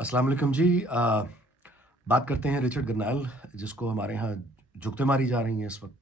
السلام علیکم جی بات کرتے ہیں رچرڈ گرنال جس کو ہمارے ہاں جھکتے ماری جا رہی ہیں اس وقت.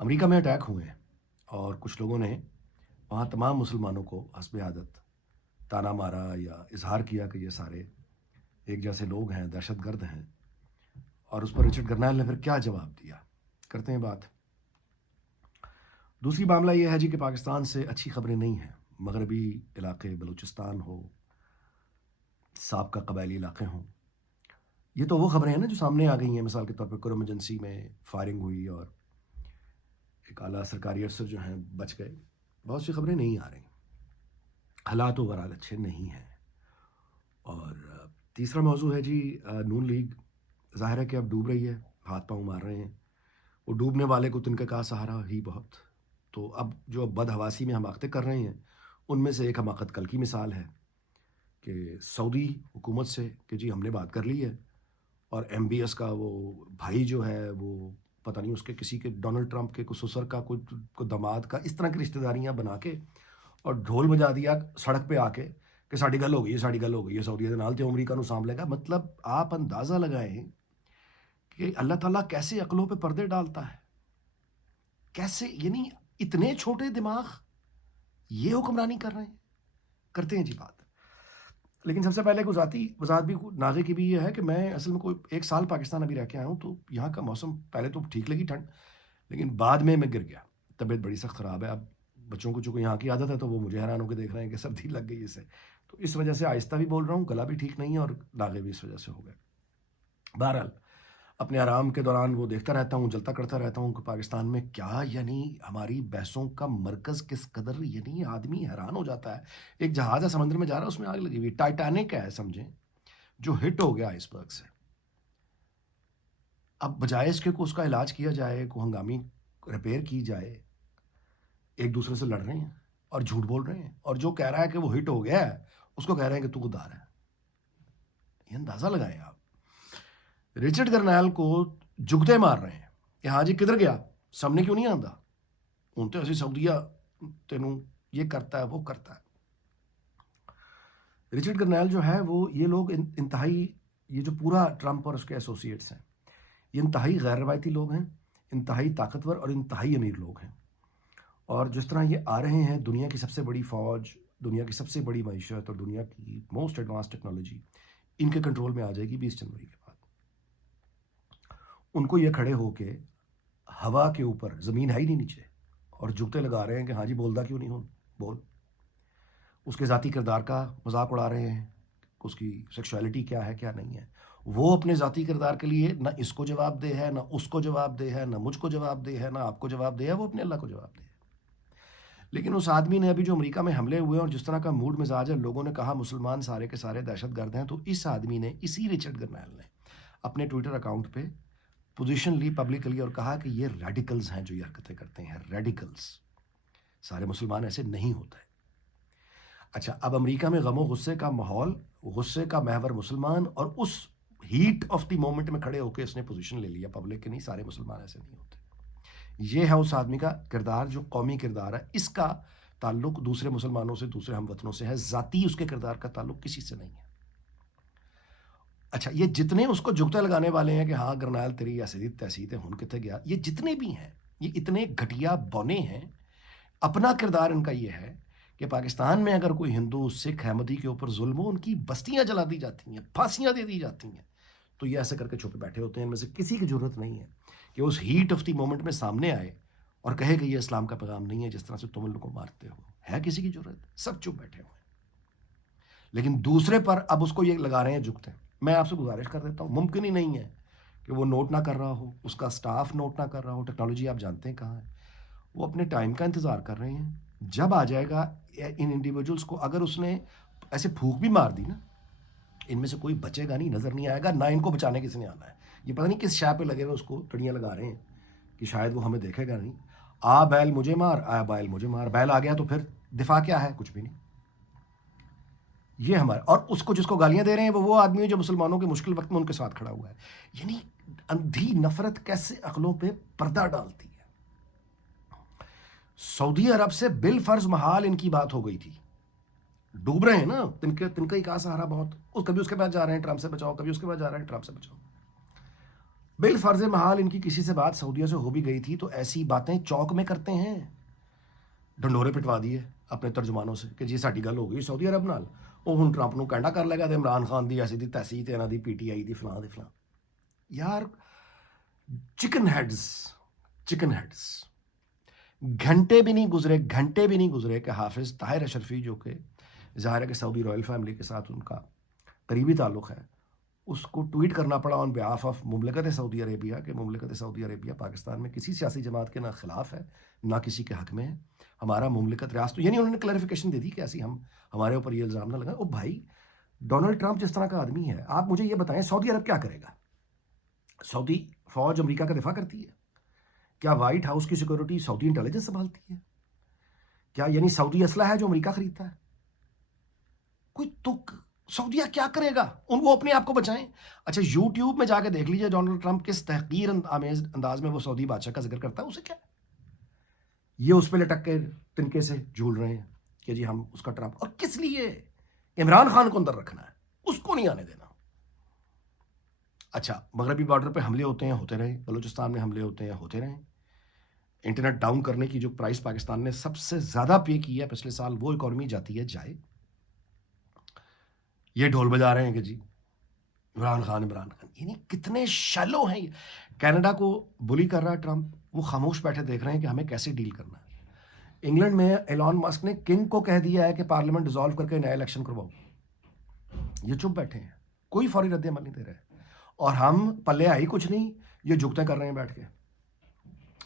امریکہ میں اٹیک ہوئے ہیں اور کچھ لوگوں نے وہاں تمام مسلمانوں کو حسب عادت تانا مارا یا اظہار کیا کہ یہ سارے ایک جیسے لوگ ہیں، دہشت گرد ہیں. اور اس پر رچرڈ گرنال نے پھر کیا جواب دیا، کرتے ہیں بات. دوسری معاملہ یہ ہے جی کہ پاکستان سے اچھی خبریں نہیں ہیں. مغربی علاقے، بلوچستان ہو، سابقہ قبائلی علاقے ہوں، یہ تو وہ خبریں ہیں نا جو سامنے آ گئی ہیں. مثال کے طور پہ کرم ایجنسی میں فائرنگ ہوئی اور ایک اعلیٰ سرکاری افسر جو ہیں بچ گئے. بہت سی خبریں نہیں آ رہی، حالات اوورال اچھے نہیں ہیں. اور تیسرا موضوع ہے جی نون لیگ. ظاہر ہے کہ اب ڈوب رہی ہے، ہاتھ پاؤں مار رہے ہیں. وہ ڈوبنے والے کو تنکے کا سہارا ہی بہت. تو اب جو بد حواسی میں حماقتیں کر رہے ہیں ان میں سے ایک حماقت کل کی مثال ہے کہ سعودی حکومت سے کہ جی ہم نے بات کر لی ہے، اور ایم بی ایس کا وہ بھائی جو ہے وہ پتہ نہیں اس کے کسی کے ڈونلڈ ٹرمپ کے کوئی سسر کا کوئی دماد کا اس طرح کی رشتہ داریاں بنا کے اور ڈھول بجا دیا سڑک پہ آ کے کہ ساڑی گل ہو گئی ہے، ساڑی گل ہو گئی ہے، سعودی دے نال تے امریکہ نو سام لے گا. مطلب آپ اندازہ لگائیں کہ اللہ تعالیٰ کیسے عقلوں پہ پردے ڈالتا ہے، کیسے یعنی اتنے چھوٹے دماغ یہ حکمرانی کر رہے ہیں. کرتے ہیں جی بات. لیکن سب سے پہلے کوئی ذاتی وضاحت بھی ناغے کی بھی یہ ہے کہ میں اصل میں کوئی 1 سال پاکستان ابھی رہ کے آیا ہوں، تو یہاں کا موسم پہلے تو ٹھیک لگی ٹھنڈ، لیکن بعد میں گر گیا. طبیعت بڑی سخت خراب ہے. اب بچوں کو چونکہ یہاں کی عادت ہے تو وہ مجھے حیران ہو کے دیکھ رہے ہیں کہ سردی لگ گئی اسے، تو اس وجہ سے آہستہ بھی بول رہا ہوں، گلا بھی ٹھیک نہیں ہے اور ناغے بھی اس وجہ سے ہو گئے. بہرحال اپنے آرام کے دوران وہ دیکھتا رہتا ہوں، جلتا کرتا رہتا ہوں کہ پاکستان میں کیا یعنی ہماری بحثوں کا مرکز کس قدر، یعنی آدمی حیران ہو جاتا ہے. ایک جہاز ہے سمندر میں جا رہا ہے، اس میں آگ لگی ہوئی، ٹائٹینک ہے سمجھیں، جو ہٹ ہو گیا آئس برگ سے. اب بجائے اس کے کو اس کا علاج کیا جائے، کو ہنگامی ریپیئر کی جائے، ایک دوسرے سے لڑ رہے ہیں اور جھوٹ بول رہے ہیں. اور جو کہہ رہا ہے کہ وہ ہٹ ہو گیا ہے اس کو کہہ رہے ہیں کہ تو غدار ہے. یہ اندازہ لگائیں آپ. رچرڈ گرنال کو جگتے مار رہے ہیں کہ ہاں جی کدھر گیا، سامنے کیوں نہیں آتا، ان تو ایسی سعودیہ تینوں یہ کرتا ہے وہ کرتا ہے. رچرڈ گرنال جو ہے وہ یہ لوگ انتہائی، یہ جو پورا ٹرمپ اور اس کے ایسوسیٹس ہیں یہ انتہائی غیر روایتی لوگ ہیں، انتہائی طاقتور اور انتہائی امیر لوگ ہیں. اور جس طرح یہ آ رہے ہیں، دنیا کی سب سے بڑی فوج، دنیا کی سب سے بڑی معیشت اور دنیا کی موسٹ ایڈوانس ٹیکنالوجی ان کے کنٹرول میں آ جائے گی 20 جنوری کے بعد. ان کو یہ کھڑے ہو کے ہوا کے اوپر، زمین ہے ہی نہیں نیچے، اور جگتے لگا رہے ہیں کہ ہاں جی بولدا کیوں نہیں ہوں، بول. اس کے ذاتی کردار کا مذاق اڑا رہے ہیں، اس کی سیکشوالٹی کیا ہے کیا نہیں ہے. وہ اپنے ذاتی کردار کے لیے نہ اس کو جواب دہ ہے، نہ اس کو جواب دہ ہے، نہ مجھ کو جواب دہ ہے، نہ آپ کو جواب دہ ہے، وہ اپنے اللہ کو جواب دہ ہے. لیکن اس آدمی نے ابھی جو امریکہ میں حملے ہوئے اور جس طرح کا موڈ مزاج ہے، لوگوں نے کہا مسلمان سارے کے سارے دہشت گرد ہیں، تو اس آدمی نے، اسی رچرڈ گرنال نے اپنے ٹویٹر اکاؤنٹ پہ پوزیشن لی پبلکلی اور کہا کہ یہ ریڈیکلز ہیں جو یہ حرکتیں کرتے ہیں، ریڈیکلز، سارے مسلمان ایسے نہیں ہوتے. اچھا، اب امریکہ میں غم و غصے کا ماحول، غصے کا محور مسلمان، اور اس ہیٹ آف دی مومنٹ میں کھڑے ہو کے اس نے پوزیشن لے لیا پبلک کہ نہیں سارے مسلمان ایسے نہیں ہوتے. یہ ہے اس آدمی کا کردار جو قومی کردار ہے. اس کا تعلق دوسرے مسلمانوں سے، دوسرے ہم وطنوں سے ہے، ذاتی اس کے کردار کا تعلق کسی سے نہیں ہے. اچھا، یہ جتنے اس کو جگتے لگانے والے ہیں کہ ہاں گرنال تیری ایسی تحسید ہے، ہن کتے گیا، یہ جتنے بھی ہیں یہ اتنے گھٹیا بونے ہیں. اپنا کردار ان کا یہ ہے کہ پاکستان میں اگر کوئی ہندو، سکھ، احمدی کے اوپر ظلم ہو، ان کی بستیاں جلا دی جاتی ہیں، پھانسیاں دے دی جاتی ہیں، تو یہ ایسے کر کے چھپے بیٹھے ہوتے ہیں. ان میں سے کسی کی ضرورت نہیں ہے کہ اس ہیٹ آف دی مومنٹ میں سامنے آئے اور کہے کہ یہ اسلام کا پیغام نہیں ہے جس طرح سے تم ان لوگوں کو مارتے ہو. ہے کسی کی ضرورت؟ سب چپ بیٹھے ہوئے ہیں. لیکن دوسرے پر اب اس کو یہ لگا رہے ہیں جگتے. میں آپ سے گزارش کر دیتا ہوں، ممکن ہی نہیں ہے کہ وہ نوٹ نہ کر رہا ہو، اس کا سٹاف نوٹ نہ کر رہا ہو. ٹیکنالوجی آپ جانتے ہیں کہاں ہے. وہ اپنے ٹائم کا انتظار کر رہے ہیں. جب آ جائے گا ان انڈیویجولس کو، اگر اس نے ایسے پھونک بھی مار دی نا، ان میں سے کوئی بچے گا نہیں، نظر نہیں آئے گا، نہ ان کو بچانے کسی نے آنا ہے. یہ پتہ نہیں کس شے پہ لگے ہوئے اس کو کڑیاں لگا رہے ہیں کہ شاید وہ ہمیں دیکھے گا نہیں. آ بیل مجھے مار، آ بیل مجھے مار، بیل آ گیا تو پھر دفاع کیا ہے؟ کچھ بھی نہیں. یہ ہمارا، اور اس کو جس کو گالیاں دے رہے ہیں وہ آدمی ہے جو مسلمانوں کے مشکل وقت میں ان کے ساتھ کھڑا ہوا ہے. یعنی اندھی نفرت کیسے عقلوں پہ پردہ ڈالتی ہے. سعودی عرب سے بالفرض محال ان کی بات ہو گئی تھی. ڈوب رہے ہیں نا، تنکا ہی کا سہارا بہت، کبھی اس کے بعد جا رہے ہیں ٹرمپ سے بچاؤ، کبھی اس کے بعد جا رہے ہیں ٹرمپ سے بچاؤ۔ بالفرض محال ان کی کسی سے بات سعودیہ سے ہو بھی گئی تھی تو ایسی باتیں چوک میں کرتے ہیں، ڈنڈورے پٹوا دیے اپنے ترجمانوں سے کہ جی ساڈی گل ہو گئی سعودی عرب نال، وہ ہن ٹرمپ نو کینڈا کر لے گا تے عمران خان دی ایسی دی تیسی تے انہاں دی پی ٹی آئی دی فلاں دی فلاں۔ یار چکن ہیڈز گھنٹے بھی نہیں گزرے کہ حافظ طاہر اشرفی، جو کہ ظاہر ہے کہ سعودی رائل فیملی کے ساتھ ان کا قریبی تعلق ہے، اس کو ٹویٹ کرنا پڑا آن بیہاف آف مملکت سعودی عربیہ کہ مملکت سعودی عربیہ پاکستان میں کسی سیاسی جماعت کے نہ خلاف ہے نہ کسی کے حق میں ہے، ہمارا مملکت ریاست، یعنی انہوں نے کلیریفیکیشن دے دی کہ ایسی ہمارے اوپر یہ الزام نہ لگائیں۔ او بھائی، ڈونلڈ ٹرمپ جس طرح کا آدمی ہے، آپ مجھے یہ بتائیں سعودی عرب کیا کرے گا؟ سعودی فوج امریکہ کا دفاع کرتی ہے؟ کیا وائٹ ہاؤس کی سیکورٹی سعودی انٹیلیجنس سنبھالتی ہے؟ کیا یعنی سعودی اسلحہ ہے جو امریکہ خریدتا ہے؟ کوئی تک سعودیہ کیا کرے گا؟ ان وہ اپنے آپ کو بچائیں۔ اچھا یوٹیوب میں جا کے دیکھ لیجئے ڈونلڈ ٹرمپ کس تحقیر آمیز انداز میں وہ سعودی بادشاہ کا ذکر کرتا ہے، اسے کیا؟ یہ اس پہ لٹک کے تنکے سے جھول رہے ہیں کہ جی ہم اس کا ٹرمپ، اور کس لیے؟ عمران خان کو اندر رکھنا ہے، اس کو نہیں آنے دینا۔ اچھا مغربی بارڈر پہ حملے ہوتے ہیں، ہوتے رہے، بلوچستان میں حملے ہوتے ہیں، ہوتے رہے۔ انٹرنیٹ ڈاؤن کرنے کی جو پرائس پاکستان نے سب سے زیادہ پے کی ہے پچھلے سال، وہ اکانومی جاتی ہے جائے۔ یہ ڈھول بجا رہے ہیں کہ جی عمران خان، یعنی کتنے شیلو ہیں۔ کینیڈا کو بلی کر رہا ہے ٹرمپ، وہ خاموش بیٹھے دیکھ رہے ہیں کہ ہمیں کیسے ڈیل کرنا ہے۔ انگلینڈ میں ایلون مسک نے کنگ کو کہہ دیا ہے کہ پارلیمنٹ ڈیزالو کر کے نیا الیکشن کرواؤ، یہ چپ بیٹھے ہیں، کوئی فوری رد عمل نہیں دے رہے، اور ہم پلے آئی کچھ نہیں، یہ جھکتے کر رہے ہیں بیٹھ کے،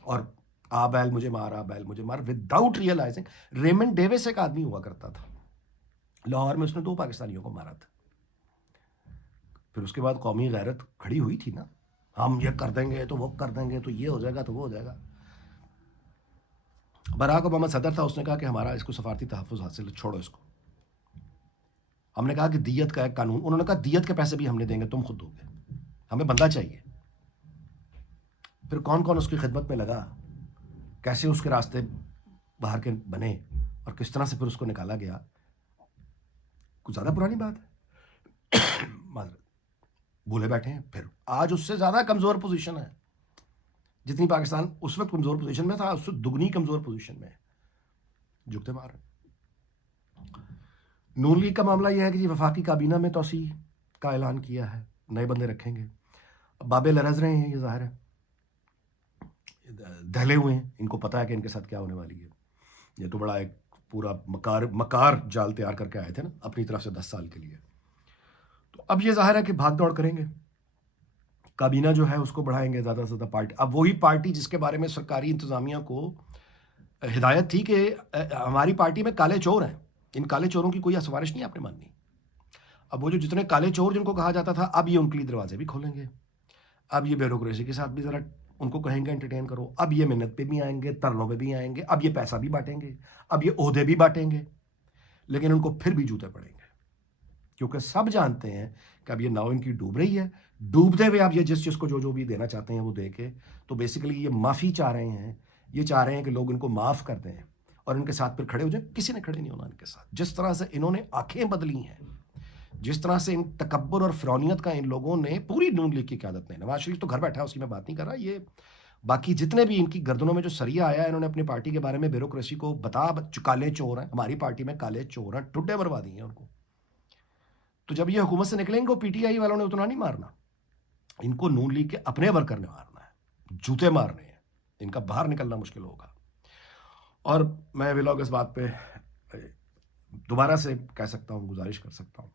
اور آ بیل مجھے مار وداؤٹ ریئلائزنگ۔ ریمنڈ ڈیوس ایک آدمی ہوا کرتا تھا لاہور میں، اس نے 2 پاکستانیوں کو مارا تھا، پھر اس کے بعد قومی غیرت کھڑی ہوئی تھی نا، ہم یہ کر دیں گے تو وہ کر دیں گے، تو یہ ہو جائے گا تو وہ ہو جائے گا۔ براک اوباما صدر تھا، اس نے کہا کہ ہمارا اس کو سفارتی تحفظ حاصل ہے، چھوڑو اس کو۔ ہم نے کہا کہ دیت کا ایک قانون، انہوں نے کہا دیت کے پیسے بھی ہم نے دیں گے، تم خود دو گے، ہمیں بندہ چاہیے۔ پھر کون کون اس کی خدمت میں لگا، کیسے اس کے راستے باہر کے بنے، اور کس طرح سے پھر اس کو نکالا گیا، کچھ زیادہ پرانی بات ہے، بھولے بیٹھے ہیں۔ پھر آج اس سے زیادہ کمزور پوزیشن ہے، جتنی پاکستان اس وقت کمزور پوزیشن میں تھا، اس سے دگنی کمزور پوزیشن میں ہے، جھکتے مار۔ نون لیگ کا معاملہ یہ ہے کہ جی وفاقی کابینہ میں توسیع کا اعلان کیا ہے، نئے بندے رکھیں گے، بابے لرز رہے ہیں، یہ ظاہر ہے دہلے ہوئے ہیں، ان کو پتہ ہے کہ ان کے ساتھ کیا ہونے والی ہے۔ یہ تو بڑا ایک پورا مکار جال تیار کر کے آئے تھے نا اپنی طرف سے 10 سال کے لیے، تو اب یہ ظاہر ہے کہ بھاگ دوڑ کریں گے، کابینہ جو ہے اس کو بڑھائیں گے زیادہ سے زیادہ پارٹی، اب وہی پارٹی جس کے بارے میں سرکاری انتظامیہ کو ہدایت تھی کہ ہماری پارٹی میں کالے چور ہیں، ان کالے چوروں کی کوئی سفارش نہیں آپ نے ماننی۔ اب وہ جو جتنے کالے چور جن کو کہا جاتا تھا، اب یہ ان کے لیے دروازے بھی کھولیں گے، اب یہ بیوروکریسی کے ساتھ بھی ذرا ان کو کہیں گے انٹرٹین کرو، اب یہ منت پہ بھی آئیں گے، ترلوں پہ بھی آئیں گے، اب یہ پیسہ بھی بانٹیں گے، اب یہ عہدے بھی بانٹیں گے، لیکن ان کو پھر بھی جوتے پڑیں گے، کیونکہ سب جانتے ہیں کہ اب یہ ناؤ ان کی ڈوب رہی ہے، ڈوبتے ہوئے اب یہ جس کو جو بھی دینا چاہتے ہیں وہ دے کے، تو بیسیکلی یہ معافی چاہ رہے ہیں، یہ چاہ رہے ہیں کہ لوگ ان کو معاف کر دیں اور ان کے ساتھ پھر کھڑے ہو جائیں۔ کسی نے کھڑے نہیں ہونا ان کے ساتھ، جس طرح سے انہوں نے آنکھیں بدلی ہیں، جس طرح سے ان تکبر اور فرعونیت کا ان لوگوں نے پوری نون لیگ کی قیادت نے، نواز شریف تو گھر بیٹھا ہے اس کی میں بات نہیں کر رہا، یہ باقی جتنے بھی ان کی گردنوں میں جو سریا آیا ہے، انہوں نے اپنی پارٹی کے بارے میں بیوروکریسی کو کالے چور ہیں، ہماری پارٹی میں کالے چور ہیں، ٹڈے مروا دی ہیں ان کو۔ تو جب یہ حکومت سے نکلیں گے، پی ٹی آئی والوں نے اتنا نہیں مارنا، ان کو نون لیگ کے اپنے ورکر نے مارنا ہے، جوتے مارنے ہیں، ان کا باہر نکلنا مشکل ہوگا۔ اور میں ولاگ اس بات پہ دوبارہ سے کہہ سکتا ہوں، گزارش کر سکتا ہوں،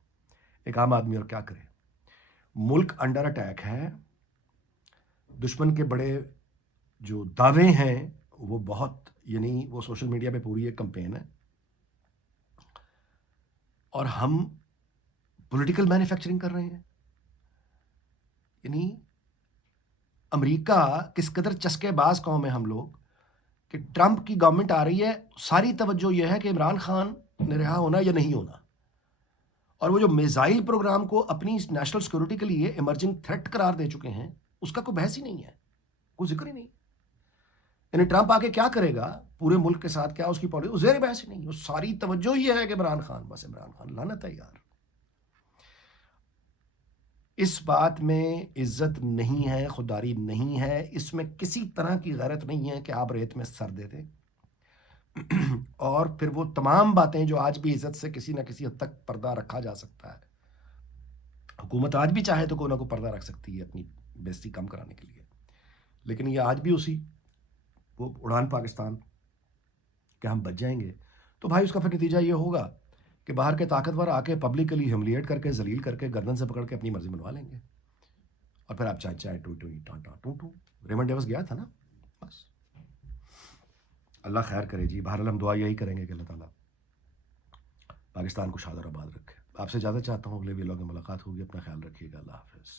ایک عام آدمی اور کیا کرے، ملک انڈر اٹیک ہے، دشمن کے بڑے جو دعوے ہیں وہ بہت، یعنی وہ سوشل میڈیا پہ پوری ایک کمپین ہے، اور ہم پولیٹیکل مینوفیکچرنگ کر رہے ہیں۔ یعنی امریکہ کس قدر چسکے باز قوم ہے ہم لوگ کہ ٹرمپ کی گورنمنٹ آ رہی ہے، ساری توجہ یہ ہے کہ عمران خان نے رہا ہونا یا نہیں ہونا، اور وہ جو میزائل پروگرام کو اپنی نیشنل سیکورٹی کے لیے ایمرجنگ تھریٹ قرار دے چکے ہیں، اس کا کوئی بحث ہی نہیں ہے، کوئی ذکر ہی نہیں۔ یعنی ٹرمپ آ کے کیا کرے گا؟ پورے ملک کے ساتھ کیا اس کی پالیسی، زیر بحث نہیں، وہ ساری توجہ ہی ہے کہ عمران خان، بس عمران خان، لعنت ہے یار. اس بات میں عزت نہیں ہے، خودداری نہیں ہے، اس میں کسی طرح کی غیرت نہیں ہے کہ آپ ریت میں سر دے دیں اور پھر وہ تمام باتیں جو آج بھی عزت سے کسی نہ کسی حد تک پردہ رکھا جا سکتا ہے، حکومت آج بھی چاہے تو کوئی نہ کوئی پردہ رکھ سکتی ہے اپنی بےزتی کم کرانے کے لیے، لیکن یہ آج بھی اسی وہ اڑان پاکستان کہ ہم بچ جائیں گے. تو بھائی اس کا پھر نتیجہ یہ ہوگا کہ باہر کے طاقتور آ کے پبلکلی ہیوملیٹ کر کے، ذلیل کر کے، گردن سے پکڑ کے اپنی مرضی منوا لیں گے، اور پھر آپ چائے چائے ٹو ٹو ٹا ٹو ٹو. ریمنڈ ڈیوس گیا تھا نا. بس اللہ خیر کرے جی. بہرحال ہم دعا یہی کریں گے کہ اللہ تعالیٰ پاکستان کو شاد اور آباد رکھے. آپ سے اجازت چاہتا ہوں، اگلے ویلاگ میں ملاقات ہوگی. اپنا خیال رکھیے گا. اللہ حافظ.